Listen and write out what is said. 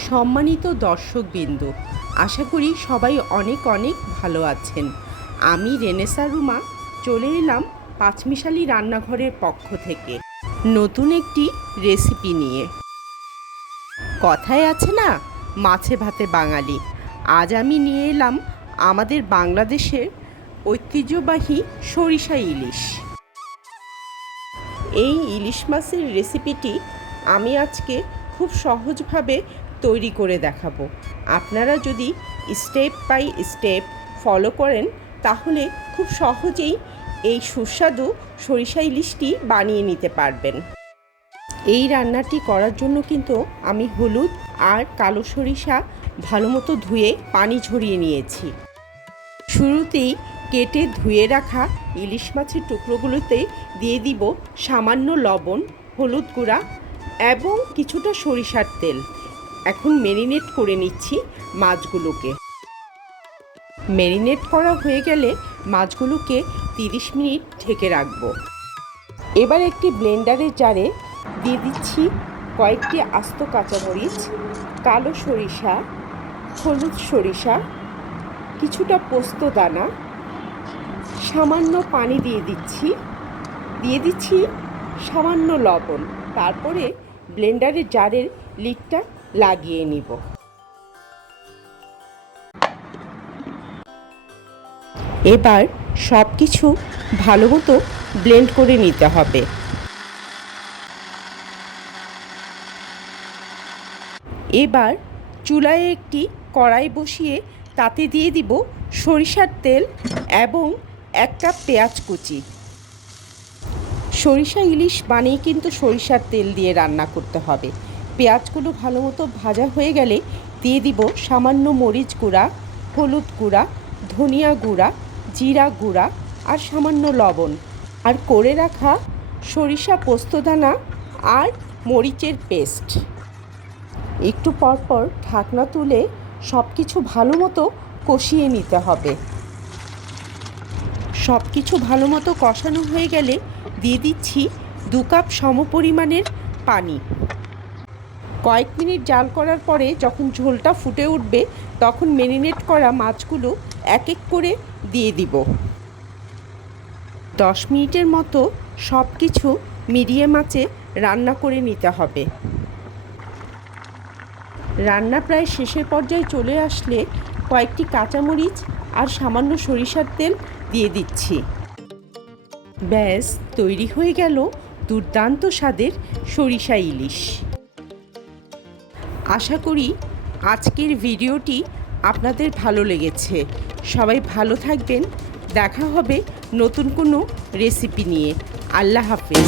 সম্মানিত দর্শকবৃন্দ, আশা করি সবাই অনেক অনেক ভালো আছেন। আমি রেনেসা রুমা চলে এলাম পাঁচমিশালি রান্নাঘরের পক্ষ থেকে নতুন একটি রেসিপি নিয়ে। কথায় আছে না, মাছে ভাতে বাঙালি। আজ আমি নিয়ে এলাম আমাদের বাংলাদেশের ঐতিহ্যবাহী সরিষা ইলিশ। এই ইলিশ মাছের রেসিপিটি আমি আজকে খুব সহজভাবে তৈরি করে দেখাবো। আপনারা যদি স্টেপ বাই স্টেপ ফলো করেন তাহলে খুব সহজেই এই সুস্বাদু সরিষা ইলিশটি বানিয়ে নিতে পারবেন। এই রান্নাটি করার জন্য কিন্তু আমি হলুদ আর কালো সরিষা ভালো মতো ধুয়ে পানি ঝরিয়ে নিয়েছি। শুরুতেই কেটে ধুয়ে রাখা ইলিশ মাছের টুকরোগুলোতে দিয়ে দিব সামান্য লবণ, হলুদ গুঁড়া এবং কিছুটা সরিষার তেল। এখন ম্যারিনেট করে নিচ্ছি মাছগুলোকে। ম্যারিনেট করা হয়ে গেলে মাছগুলোকে 30 মিনিট ঢেকে রাখবো। এবার একটি ব্লেন্ডারের জারে দিয়ে দিচ্ছি কয়েকটি আস্ত কাঁচামরিচ, কালো সরিষা, হলুদ সরিষা, কিছুটা পোস্ত দানা, সামান্য পানি দিয়ে দিচ্ছি সামান্য লবণ। তারপরে ব্লেন্ডারের জারের লিডটা লাগিয়ে নিব। এবার সব কিছু ভালো মতো ব্লেন্ড করে নিতে হবে। এবার চুলায় একটি কড়াই বসিয়ে তাতে দিয়ে দিব সরিষার তেল এবং 1 কাপ পেঁয়াজ কুচি। সরিষা ইলিশ বানিয়ে কিন্তু সরিষার তেল দিয়ে রান্না করতে হবে। পেঁয়াজগুলো ভালো মতো ভাজা হয়ে গেলে দিয়ে দিব সামান্য মরিচ গুঁড়া, হলুদ গুঁড়া, ধনিয়া গুঁড়া, জিরা গুঁড়া আর সামান্য লবণ, আর করে রাখা সরিষা পোস্তদানা আর মরিচের পেস্ট। একটু পরপর ঢাকনা তুলে সব কিছু ভালো মতো কষিয়ে নিতে হবে। সব কিছু ভালো মতো কষানো হয়ে গেলে দিয়ে দিচ্ছি 2 কাপ সমপরিমাণের পানি। কয়েক মিনিট জাল করার পরে যখন ঝোলটা ফুটে উঠবে তখন ম্যারিনেট করা মাছগুলো এক এক করে দিয়ে দিব। 10 মিনিটের মতো সব কিছু মিডিয়াম আঁচে রান্না করে নিতে হবে। রান্না প্রায় শেষের পর্যায়ে চলে আসলে কয়েকটি কাঁচামরিচ আর সামান্য সরিষার তেল দিয়ে দিচ্ছি। ব্যাস তৈরি হয়ে গেল দুর্দান্ত স্বাদের সরিষা ইলিশ। আশা করি আজকের ভিডিওটি আপনাদের ভালো লেগেছে। সবাই ভালো থাকবেন। দেখা হবে নতুন কোনো রেসিপি নিয়ে। আল্লাহ হাফেজ।